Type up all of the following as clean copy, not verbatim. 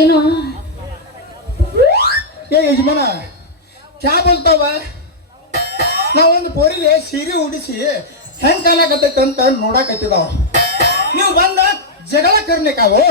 ಏನು ಯಜಮಾನ ಚಾ ಬೋಲ್ತಾವ ನಾವೊಂದು ಪೋರಿಗೆ ಸೀರೆ ಉಡಿಸಿ ಹೆಂಗ್ ಕಾಲಾಕತ್ತೈತೆ ಅಂತ ನೋಡಾಕತ್ತಿದಾವ ನೀವು ಬಂದ ಜಗಳ ಕರ್ನಿಕಾವು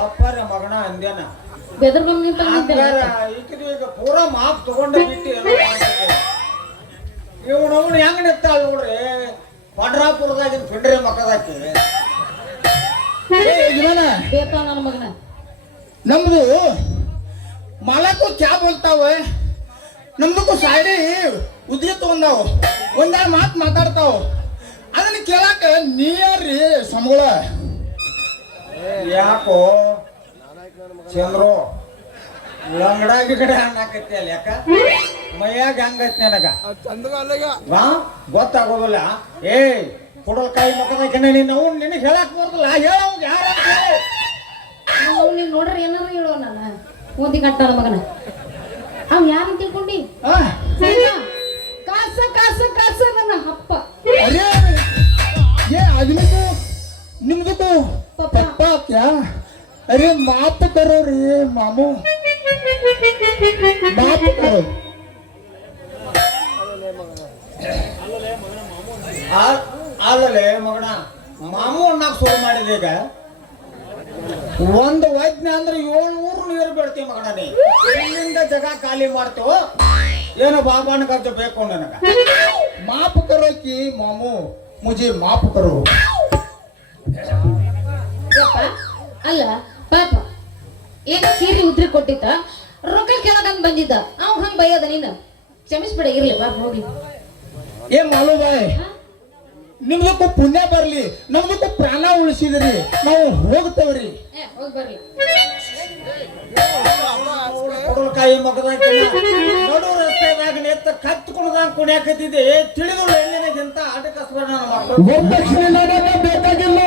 ಒಪ್ಪರೆ ಮಗನ ಅಂದ್ಯಾನ ಈಗ ಪೂರ ಮಾಪ್ ತಗೊಂಡ ಬಿಟ್ಟು ಇವನು ಹೆಂಗ್ ನಿಂತಾಳ ನೋಡ್ರಿ ಪಂಡ್ರಾಪುರದಾಗಿನ ಪಿಂಡ್ರೆ ಮಕ್ಕದಾಕಿ ನಮ್ದು ಮಾಲಕ್ಕೂ ಕ್ಯಾ ಬೋಲ್ತಾವ ನಮ್ದಕ್ಕೂ ಸಾಡಿ ಉದ್ಯ ತಗೊಂಡಾವು ಒಂದೆರಡು ಮಾತು ಮಾತಾಡ್ತಾವ ಅದನ್ನ ಕೇಳಾಕ ನೀರ್ರಿ ಸಮಗಳ ಯಾಕೋ ಚಂದ್ರು ಲಂಗಡ ಗಿಗಡ ಹಣ್ಣಾಕೈತಿ ಅಲ್ಲಿ ಯಾಕ ಮೈಯಾಗ ಹಂಗೈತಿ ನನಗ ಗೊತ್ತಾಗೋದಿಲ್ಲ ಏ ಕುಡಲ್ಕಾಯಿ ಮಕ್ಕದ ನೀನು ಅವ್ನು ನಿನಗೆ ಹೇಳಕ್ ಬರೋದಿಲ್ಲ ಹೇಳ ಯಾರ ನೀನ್ ನೋಡ್ರಿ ಏನಾರ ಹೇಳೋ ನಾನು ಓದಿ ಕಟ್ಟಾರ ಮಗನ ಅವ್ ಯಾರು ತಿಳ್ಕೊಂಡಿ ಕಾಸ ಕಾಸ ಕಾಸ ನನ್ನ ಅಪ್ಪ ಅರೇ ये आदमी को निम्न को पप्पा क्या अरे माफ करो रे मामू माफ करो ಅಲ್ಲಲೇ ಮಗನ ಮಾಮೂ ಅಣ್ಣಾಗ ಶುರು ಮಾಡಿದೆ ಈಗ ಒಂದು ವೈದ್ಯ ಅಂದ್ರೆ 700 ನೀರು ಬೇಡ್ತೀವಿ ಮಗನ ನೀ ಇಲ್ಲಿಂದ ಜಗ ಖಾಲಿ ಮಾಡ್ತೇವ ಏನೋ ಬಾಬಾನ ಖರ್ಚು ಬೇಕು ನನಗ माफ करो कि मामू मुझे माफ करो ಅಲ್ಲ ಪಾಪ ಏನ ಸೀರೆ ಉದ್ರಿ ಕೊಟ್ಟಿದ್ದ ರೊಕ್ಕ ಕೇಳಕಂತ ಬಂದಿದ್ದ ಅವ್ ಹಂಗ ಬೈಯದ ನೀನು ಕ್ಷಮಿಸ್ಬಿಡ ಇರ್ಲಿ ಪಾಪ ಹೋಗ್ಲಿ ಏ ಮಾಲು ಬಾಯ್ ನಿಮ್ದಕ್ಕೂ ಪುಣ್ಯ ಬರ್ಲಿ ನಮ್ದಕ್ಕೂ ಪ್ರಾಣ ಉಳಿಸಿದ್ರಿ ನಾವು ಹೋಗ್ತೇವ್ರಿ ಹೋಗಿ ಬರ್ಲಿ ಕೊಡಲ್ಕಾಯಿ ಮಗದಾಗ ನಡು ರಸ್ತೆದಾಗ ನೆತ್ತ ಕತ್ಕೊಂಡಂಗ ಕುಣಿಯಾಕತ್ತಿದ್ದೆ ತಿಳಿದು ಎಣ್ಣಿನಗಿಂತ ಆಟ ಕಸ್ಬೇಡ ಬೇಕಾಗಿಲ್ಲ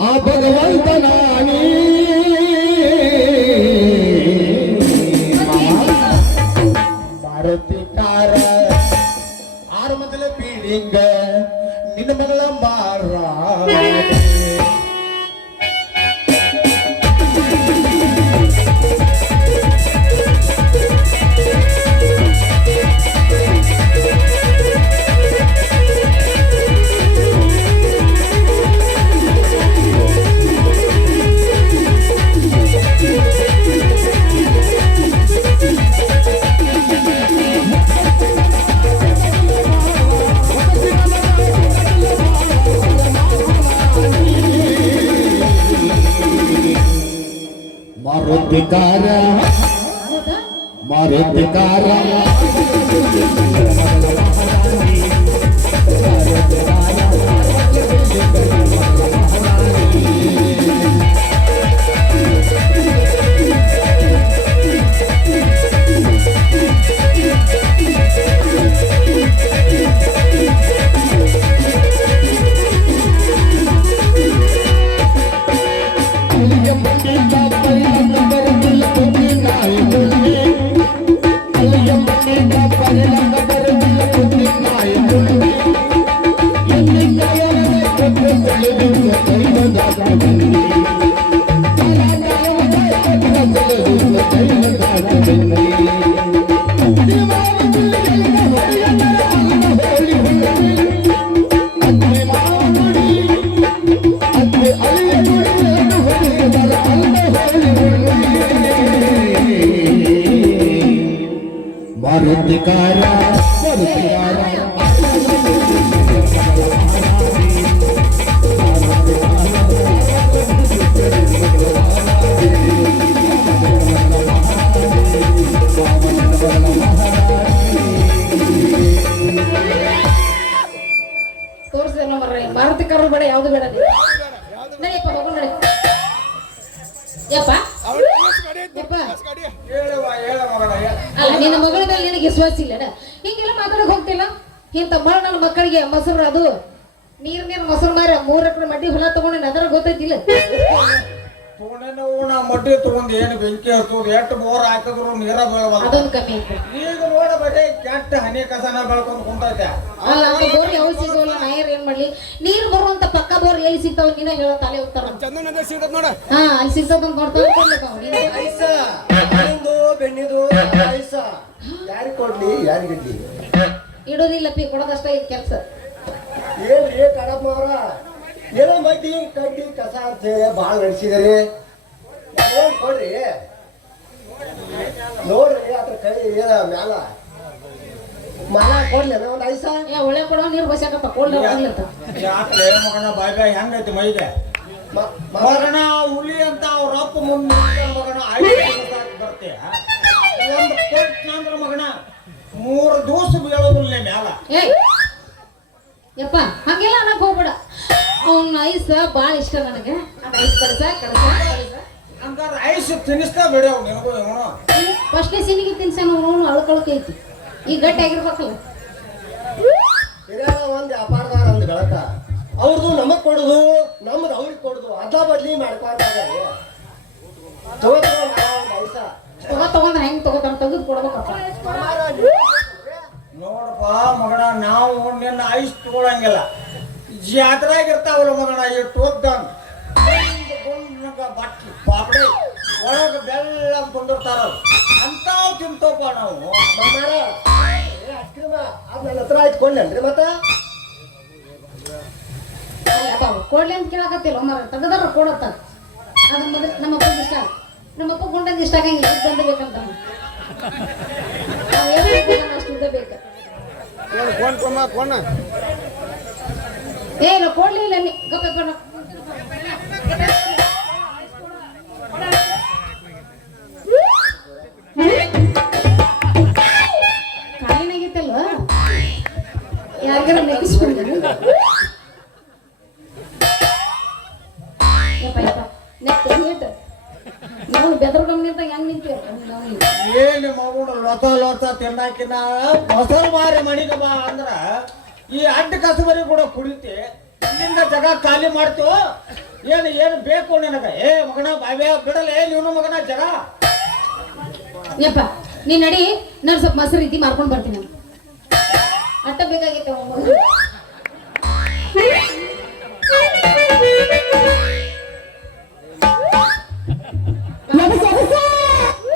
ಆ ಭಗವಂತನ ಭಾರತಿಕಾರ ಆರ ಮೊದಲ ಬೀಳಿಂಗ ನಿನ್ನ ಮಗಳ ಮಾರ ಮಾರುತಿಕಾರ ಹೌದಾ ಮಾರುತಿಕಾರ ಮಾರುತಿಕಾರ ಮಾರುತಿಕಾರ ತೋರಿಸಿದ ಮರ್ರ ಮಾರುತಿ ಕಾರು ಬೇಡ ಯಾವ್ದು ಬೇಡ ನಡಿಯಪ್ಪ ಹೋಗು ನಡಿ ಯಪ್ಪ ಯಪ್ಪ ಹೇಳ ಮಗನ ಅಲ್ಲ ನಿನ್ನ ಮಗಳ ಮೇಲೆ ನಿನಗೆ ವಿಶ್ವಾಸ ಇಲ್ಲ ಹಿಂಗೆಲ್ಲ ಮಾತಾಡಕ್ ಹೋಗ್ತಿಲ್ಲ ಇಂತ ಮಳ ನನ್ನ ಮಕ್ಕಳಿಗೆ ಮೊಸರು ಅದು ನೀರ್ ಮೊಸರು ಮಾರ 3 ಎಕರೆ ಮಡ್ಡಿ ಹೊಲ ತಗೊಂಡು ಅದರ ಗೊತ್ತೈತಿಲ್ಲ ತಗೊಂಡೇನ ಮಡ್ಡಿ ತಗೊಂಡ್ ಏನು ಬೆಂಕಿ ಹಚ್ಚೋದು ಎಷ್ಟು ಬೋರ್ ಹಾಕಿದ್ರು ನೀರ ಬೀಳವಲ್ಲ ಅದೊಂದು ಕಮ್ಮಿ ಐತೆ ಈಗ ನೋಡ ಬರೀ ಕೆಟ್ಟ ಹನಿ ಕಸನ ಬೆಳ್ಕೊಂಡ್ ಕುಂತೈತೆ ಅಲ್ಲ ಅಂತ ಬೋರ್ ಯಾವ ಸಿಗೋಲ್ಲ ನಾಯರ್ ಏನ್ ಮಾಡ್ಲಿ ನೀರ್ ಬರುವಂತ ಪಕ್ಕ ಬೋರ್ ಎಲ್ಲಿ ಸಿಗ್ತಾವ ನೀನ ಹೇಳೋ ತಲೆ ಹೋಗ್ತಾರ ಹಾ ಅಲ್ಲಿ ಸಿಗ್ತದ ಅಂತ ನೋಡ್ತಾ ಐಸ ನಿಂದು ಬೆಣ್ಣಿದು ಐಸ ಯಾರಿಗೆ ಕೊಡ್ಲಿ ಯಾರಿಗಿಡ್ಲಿ ಇಡೋದಿಲ್ಲ ಪಿ ಕೊಡೋದಷ್ಟ ಐತ್ ಕೆಲ್ಸ ಏನ್ರಿ ಕಡಪ್ಪ ಅವ್ರ ಏನೋ ಮಡ್ಡಿ ಕಡ್ಡಿ ಕಸ ಅಂತ ಹೇಳಿ ಭಾಳ ನಡೆಸಿದಾರೆ ನೋಡಿ ಕೊಡ್ರಿ ನೋಡ್ರಿ ಅದ್ರ ಕೈ ಏನ ಮ್ಯಾಲ ಮನ ಕೊಡ್ಲಿ ಒಂದು ಐಸ ಏ ಒಳ್ಳೆ ಕೊಡೋ ನೀರ್ ಬಸಾಕಪ್ಪ ಕೋಲ್ಡ್ ಆಗ್ಲತ್ತ ಯಾಕೆ ಮಗನ ಬಾಯ್ ಬಾಯ್ ಹೆಂಗೈತಿ ಮೈಗೆ ಮಗನ ಹುಲಿ ಅಂತ ಅವ್ರ ಅಪ್ಪ ಮುಂದೆ ಮಗನ 5 ಬರ್ತೀಯ ಒಂದು ಕೊಟ್ಟಂದ್ರ ಮಗನ 3 ದಿವಸ ಬೀಳೋದಿಲ್ಲ ಮ್ಯಾಲ ಏಯ್ ಯಪ್ಪ ಹಂಗೆಲ್ಲ ಅನ್ನಕ್ ಹೋಗ್ಬೇಡ ಅವ್ನ ಐಸ್ ಬಾಳ ಇಷ್ಟ ನನಗೆ ಅದ್ ಐಸ್ ಕಡಸ ಹಂಗಾರ ಐಸ್ ತಿನ್ನಿಸ್ತಾ ಬಿಡವ್ ನಿನಗೂ ಇವನು ಫಸ್ಟ್ನೇ ಸಿನಿಗೆ ತಿನ್ಸಾನ ಅವನು ಅಳ್ಕೊಳಕೈತಿ ಈಗ ಗಟ್ಟಿ ಆಗಿರ್ಬೇಕಲ್ಲ ಹಿರಿಯರ ಒಂದು ವ್ಯಾಪಾರದಾರ ಒಂದು ಗಳಕ ಅವ್ರದ್ದು ನಮಗ್ ಕೊಡುದು ನಮ್ದು ಅವ್ರಿಗೆ ಕೊಡುದು ಅದ ಬದ್ಲಿ ಮಾಡ್ಕೊಂಡಾಗ ತಗೊಂಡ್ ಹೆಂಗ್ ತಗೋತಾನ ತೆಗೆದು ಕೊಡ್ಬೇಕಪ್ಪ ನೋಡಪ್ಪ ಮಗನ ನಾವು ನಿನ್ನ ಐಸ್ ತಗೊಳಂಗಿಲ್ಲ ಜಾತ್ರಾಗ ಇರ್ತಾವಲ್ಲ ಮಗನ ಇಟ್ಟು ಓದ್ದಂಗ ಬಟ್ಲಿ ಪಾಪಡಿ ಒಳಗ ಬೆಲ್ಲ ಬಂದಿರ್ತಾರ ಅಂತಾವ್ ತಿಂತೋಪ ನಾವು ಅದ್ ನನ್ನ ಹತ್ರ ಆಯ್ತು ಕೊಂಡ್ರಿ ಮತ್ತ ಕೊಡ್ಲಿ ಅಂತ ಕೇಳಕತ್ತಿಲ್ಲ ಮರ ತೆಗದಾರ ಕೊಡತ್ತ ಅದನ್ನ ಮೊದಲು ನಮ್ಮ ಅಪ್ಪಗೆ ಇಷ್ಟ ನಮ್ಮಪ್ಪ ಕೊಂಡಂದು ಇಷ್ಟ ಆಗಂಗಿಲ್ಲ ಬಂದ ಬೇಕಂತ ನಾವು ಏನು ಅಷ್ಟು ಉದ್ದ ಬೇಕ ಏ ಇಲ್ಲ ಕೊಡ್ಲಿ ಇಲ್ಲ ನೀ ಗಪ್ಪ ಕಾಲಿನಾಗಿತ್ತಲ್ವ ಯಾರಿಗಾರ ನೆಗಿಸ್ಕೊಂಡ್ರಿ ನಾವು ಬೆದರ್ಗಮ್ನಿಂತ ಹೆಂಗ್ ನಿಂತೀವಿ ಏನು ಮಗುಣ ಲೊತ ಲೊತ ತಿನ್ನಾಕಿನ ಮೊಸರು ಮಾರಿ ಮಣಿಗೆ ಬಾ ಅಂದ್ರ ಈ ಅಡ್ಡ ಕಸಬರಿ ಕೂಡ ಕುಡಿತಿ ಇಲ್ಲಿಂದ ಜಾಗ ಖಾಲಿ ಮಾಡ್ತೀವೋ ಏನು ಬೇಕು ನನಗ ಏ ಮಗನ ಬಾವ್ಯ ಬಿಡಲೇ ನೀನು ಮಗನ ಜಾಗ ಯಪ್ಪ ನೀ ನಡಿ ನಾನು ಸ್ವಲ್ಪ ಮೊಸರು ರೀತಿ ಮಾರ್ಕೊಂಡ್ ಬರ್ತೀನಿ ಅಟ್ಟ ಬೇಕಾಗಿತ್ತು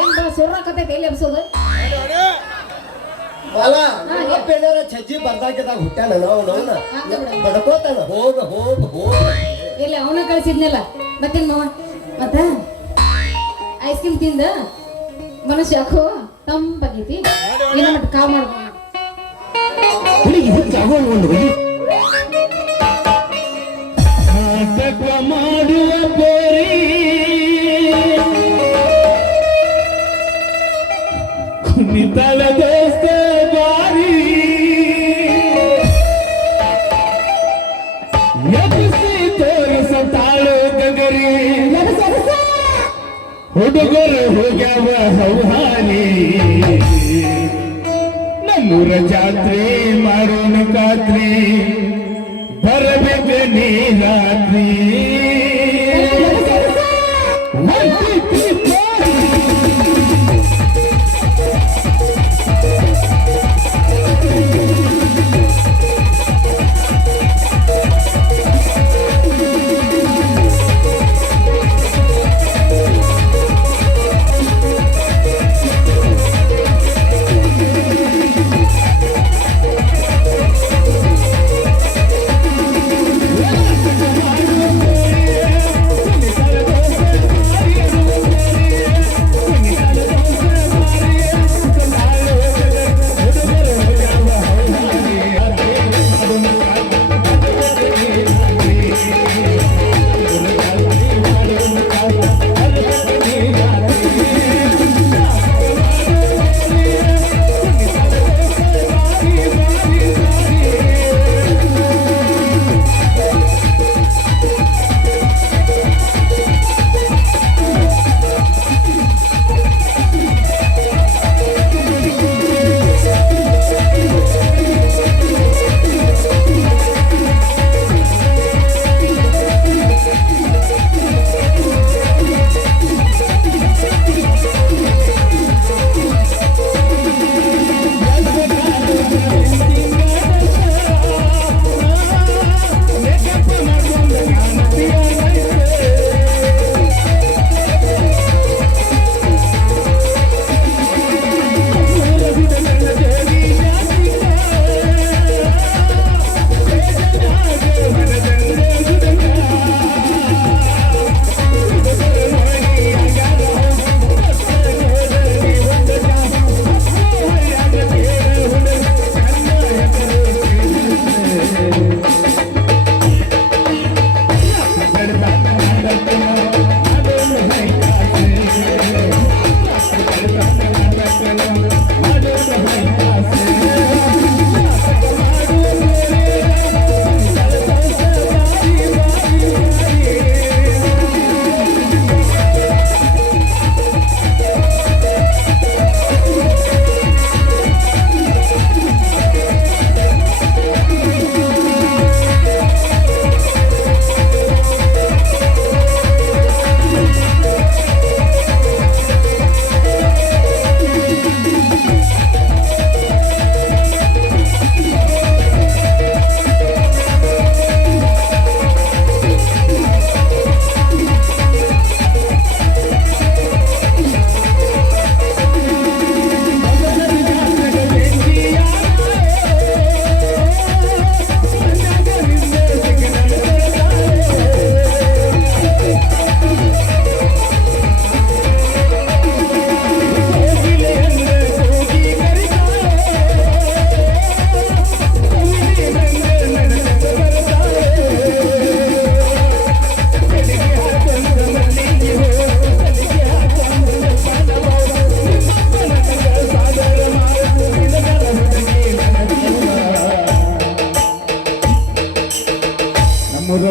ಏನ್ ಬಾ ಸುರ್ರಾಕತೈತೆ ಎಲ್ಲಿ ಎಬ್ಸೋದು ಬಾಲ ಏನಾರ ಛಜ್ಜಿ ಬಂದಾಕಿದಾಗ ಹುಟ್ಟಾನ ನಾವು ಬಡ್ಕೋತಾನ ಹೋಗ ಹೋಗ ಹೋಗ ಎಲ್ಲಿ ಅವನ ಕಳಿಸಿದ್ನಲ್ಲ ಮತ್ತೇನ್ ಮಾವ ಮತ್ತ ಐಸ್ ಕ್ರೀಮ್ ತಿಂದ ಮನಸ್ಸು ಯಾಕೋ ತಂಪಾಗೈತಿ ಏನೋ ಮಟ್ಟ ಕಾವು ಮಾಡ್ಕೊಂಡು ಮಾಡುವ ಬೋರಿ ಕುಣಿತಳ ದೋಸ್ತ ಬಾರಿ ಎಬ್ಬಿಸಿ ತೋರಿಸತಾಳು ಗಗರಿ ಹುಡುಗರು ಹೋಗ್ಯಾವ ಹೌಹಾನಿ ನಮ್ಮೂರ ಜಾತ್ರೆ ಮಾಡೋಣ ಖಾತ್ರಿ ಬರಬೇಕು ನೀ ರಾತ್ರಿ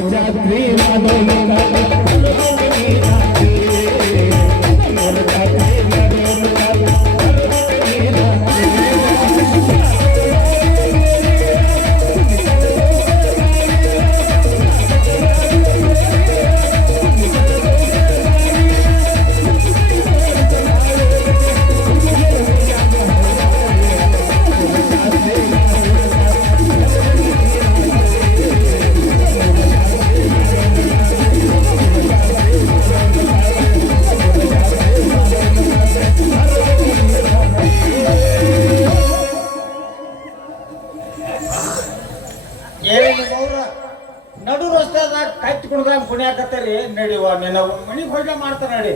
ಜಾತ್ರೆ ಮಾಡೋಣ ನಡು ರಸ್ತೆದಾಗ ಕಟ್ಟಿ ಕುಡ್ದಂಗ ಕುಣಿಯಾಕತ್ತರಿ ನಡಿವ ನಿನ್ನ ಮನಿಗೆ ಹೋಗಿ ಮಾಡ್ತಾರ ನಡಿ.